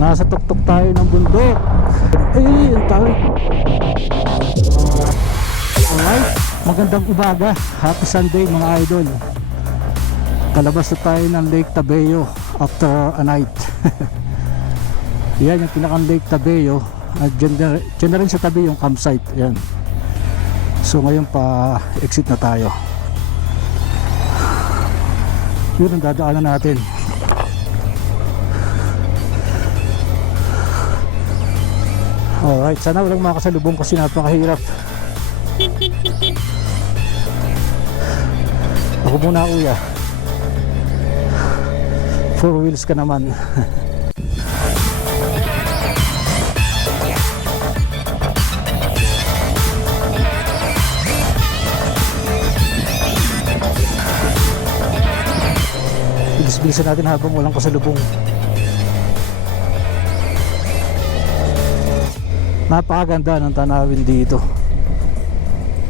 Nasa tuktok tayo ng bundok. Ay, ang tayo. Alright, magandang umaga. Happy Sunday mga idol. Kalabas na tayo ng Lake Tabeo after a night. Yan yung pinakang Lake Tabeo. Dyan na rin sa tabi yung campsite. Yan. So ngayon pa exit na tayo. Yun ang dadaanan natin. Alright, sana walang makasalubong kasi napakahirap. Ako muna kuya. 4 wheels ka naman. Bilis-bilisan natin habang walang kasalubong. Napakaganda ng tanawin dito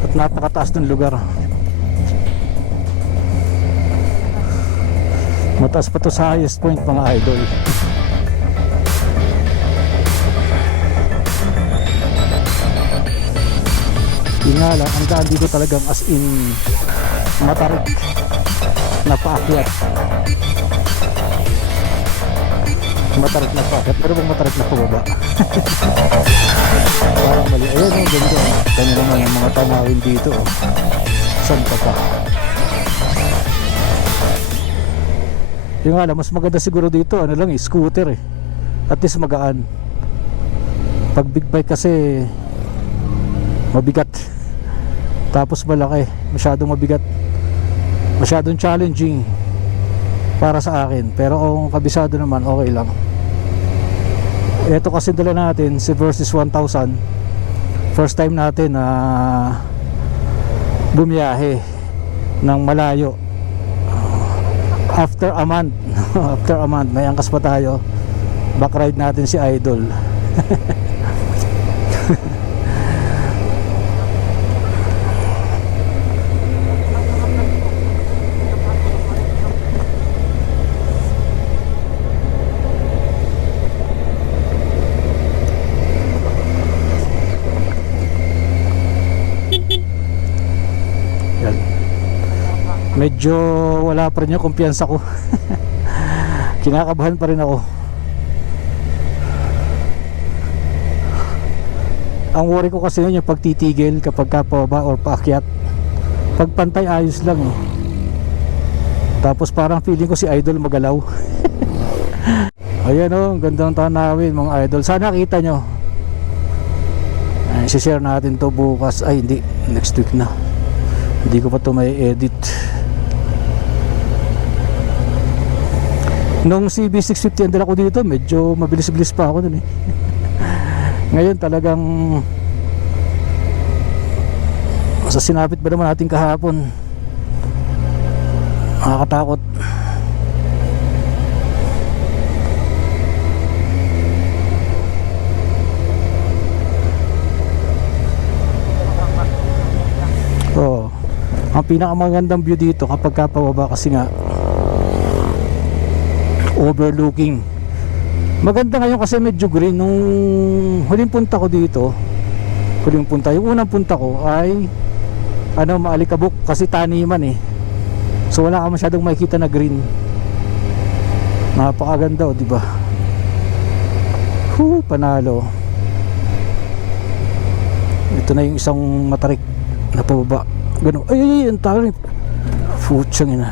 at napakataas ng lugar. Mataas pa to sa highest point mga idol. Yun nga lang, ang daan dito talagang as in matarik na paakyat. Matarik na paakyat, pero bang matarik na pababa? Parang mali. Ayan o, ganda. Ganyan naman yung mga tanawin dito. Saan pa pa? Yung nga lang, mas maganda siguro dito. Ano lang eh, scooter eh. At least magaan. Pag big bike kasi mabigat. Tapos malaki. Masyadong mabigat. Masyadong challenging para sa akin. Pero kung kabisado naman, okay lang. Ito kasi dala natin si Versys 1000. First time natin na bumiyahe ng malayo after a month. After a month may angkas pa tayo. Back ride natin si Idol. Medyo wala pa rin yung kumpiyansa ko. Kinakabahan pa rin ako. Ang worry ko kasi yun yung pagtitigil kapag kapaba or paakyat. Pag pantay ayos lang eh. Tapos parang feeling ko si Idol magalaw. Ayan o, gandang tanawin mga idol. Sana kita nyo. I-share natin to bukas. Ay hindi, next week na. Hindi ko pa to may edit. Nung CB650 ang dala ko dito, medyo mabilis-bilis pa ako dun eh. Ngayon talagang sa sinapit ba naman natin kahapon, nakakatakot. Oh, ang pinakamagandang view dito kapag kapababa kasi nga overlooking. Maganda ngayon kasi medyo green. Nung huling punta ko dito, yung unang punta ko ay maalikabok kasi taniman eh. So wala ka masyadong makikita na green. Napakaganda o, diba? Panalo. Ito na yung isang matarik na pababa. Ganun. Ay, ang tarik. Futsang ina.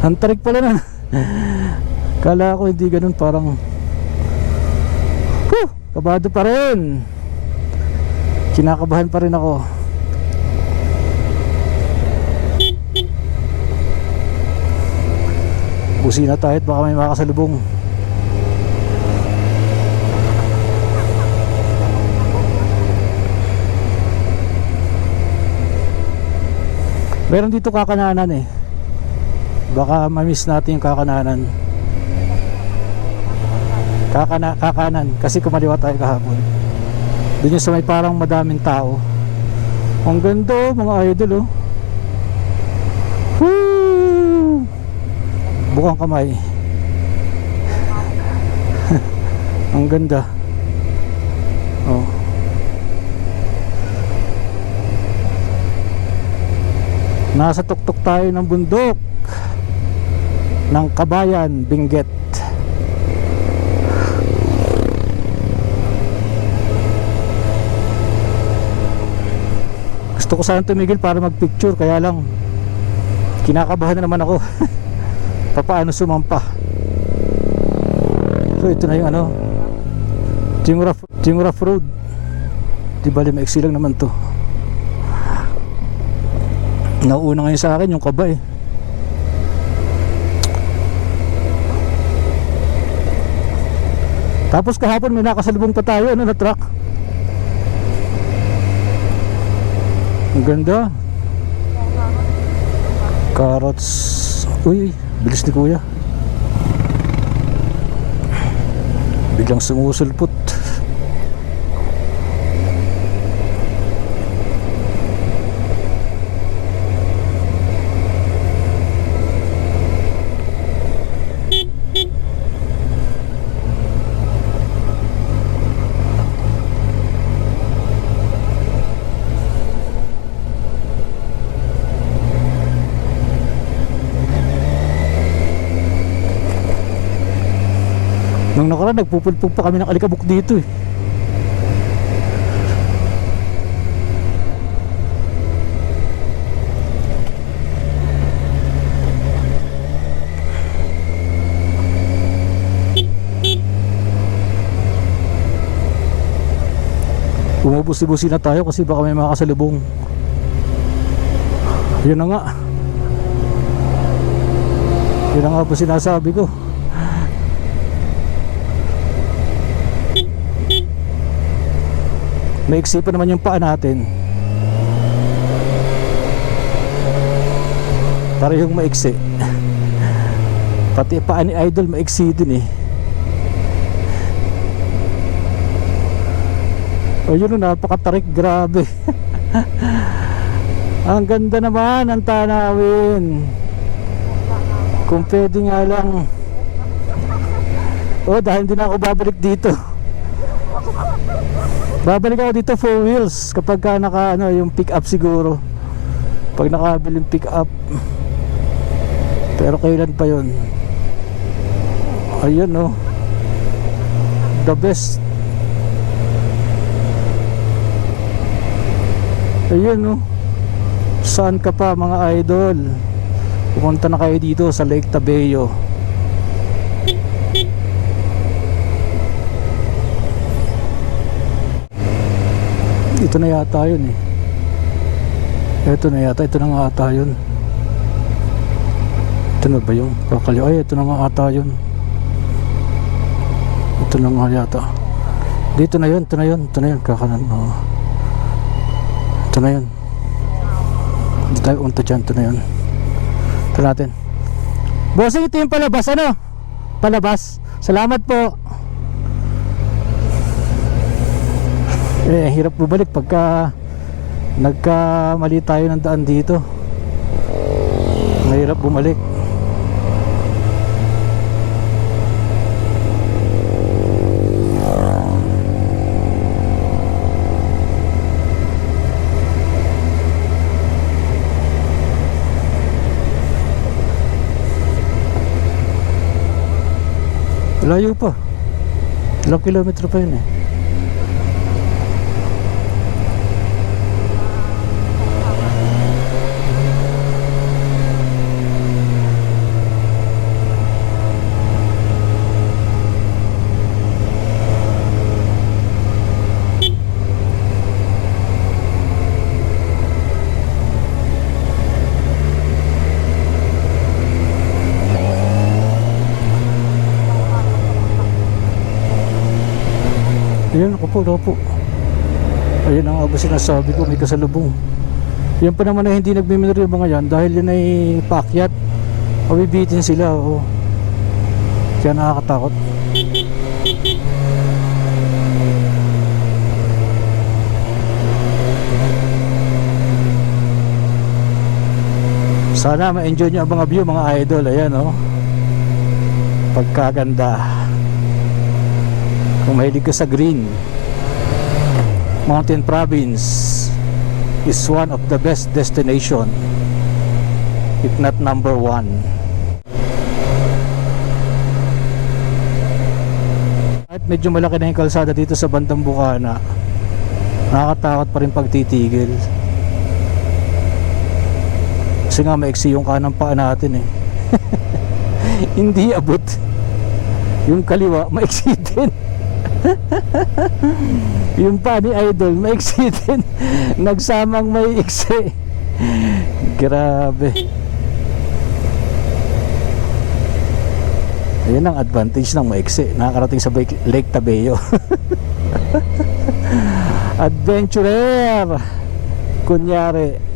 Ang tarik pala na. Kala ko hindi ganun, parang kabado pa rin. Kinakabahan pa rin ako. Busina tayo at baka may makasalubong. Meron dito kakananan eh. Baka ma-miss natin yung kakananan. Kakanan kasi kumaliwa tayo kahapon. Doon yung sa may parang madaming tao. Ang ganda mga idol oh. Woo! Bukang kamay. Ang ganda. Oh. Nasa tuktok tayo ng bundok ng Kabayan, Benguet. Gusto ko sana tumigil para magpicture, kaya lang kinakabahan na naman ako. Paano sumampa. So ito na yung ano, ito yung rough road. Di bali maiksi lang naman to. Nauuna ngayon sa akin yung kaba eh. Tapos kahapon may nakasalubong pa tayo ano, na truck. Ang ganda. Carrots. Uy, bilis ni kuya. Biglang sumusulpot. Nung nakaraan nagpupulpog pa kami ng alikabok dito eh. Bumubusi-busi na tayo kasi baka may makakasalubong. Yun na nga. Yun na nga po sinasabi ko. Maiksi pa naman yung paa natin. Parehong maiksi. Pati paa ni Idol maiksi din eh. O yun o, napakatarik, grabe. Ang ganda naman ang tanawin. Kung pwede nga lang. O dahil hindi na ako babalik dito. Babalik ako dito 4 wheels kapag ka naka ano, yung pick up siguro. Pag nakabili yung pick up. Pero kailan pa yun? Ayun oh. The best. Ayun oh. Saan ka pa mga idol? Pumunta na kayo dito sa Lake Tabeo. Ito na yata yun eh. Ito na yata, ito na nga ata yun. Ito na ba yung kakaliw? Ay, ito na nga ata yun. Ito na nga yata. Dito na yun, ito na yun, ito na yun, kakanan. Oh. Ito na yun. Hindi tayo unta dyan, ito na yun. Ito natin. Bossing, ito yung palabas, ano? Palabas. Salamat po. Hirap bumalik pagka nagkamali tayo ng daan dito. Mahirap bumalik. Layo pa. Ilang kilometro pa yun eh. Ayan, ako po. Ayan ang aba sinasabi ko, may kasalubong. Yan pa naman ay hindi nagmiminor yung mga yan dahil yan ay paakyat. Mabibitin sila, oh. Kaya nakakatakot. Sana ma-enjoy nyo ang mga view mga idol. Ayan, oh. Pagkaganda. Kung mahilig ka sa green, Mountain Province is one of the best destination, if not number one. Kahit medyo malaki na yung kalsada dito sa bandang Bukana, nakakatakot pa rin pagtitigil. Kasi nga maiksi yung kanang paa natin eh. Hindi abot. Yung kaliwa maiksi din. Yung pa ni Idol maiksi din. Nagsamang may iksi. Grabe. Ayan ang advantage ng maiksi. Nakakarating sa Lake Tabeo. Adventurer kunyari.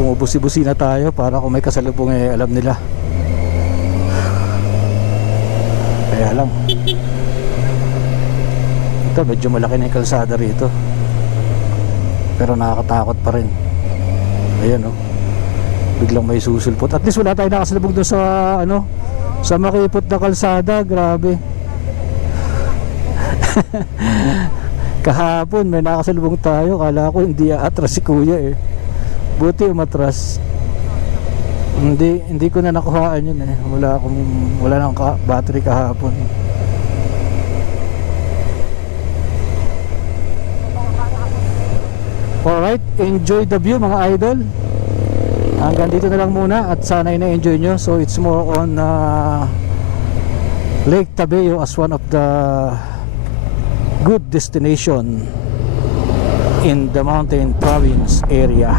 Bumubusi-busi na tayo para kung may kasalubong eh alam nila. Kaya lang ito medyo malaki na yung kalsada rito, pero nakakatakot pa rin. Ayan oh, biglang may susulpot. At least wala tayo nakasalubong doon sa ano, sa makipot na kalsada. Grabe. Kahapon may nakasalubong tayo, kala ko hindi aatras si kuya eh. Buti umatras. Hindi ko na nakuhaan yun eh. Wala nang battery kahapon. Alright, enjoy the view mga idol. Hanggang dito na lang muna at sana na-enjoy nyo. So it's more on Lake Tabeo as one of the good destination in the Mountain Province area.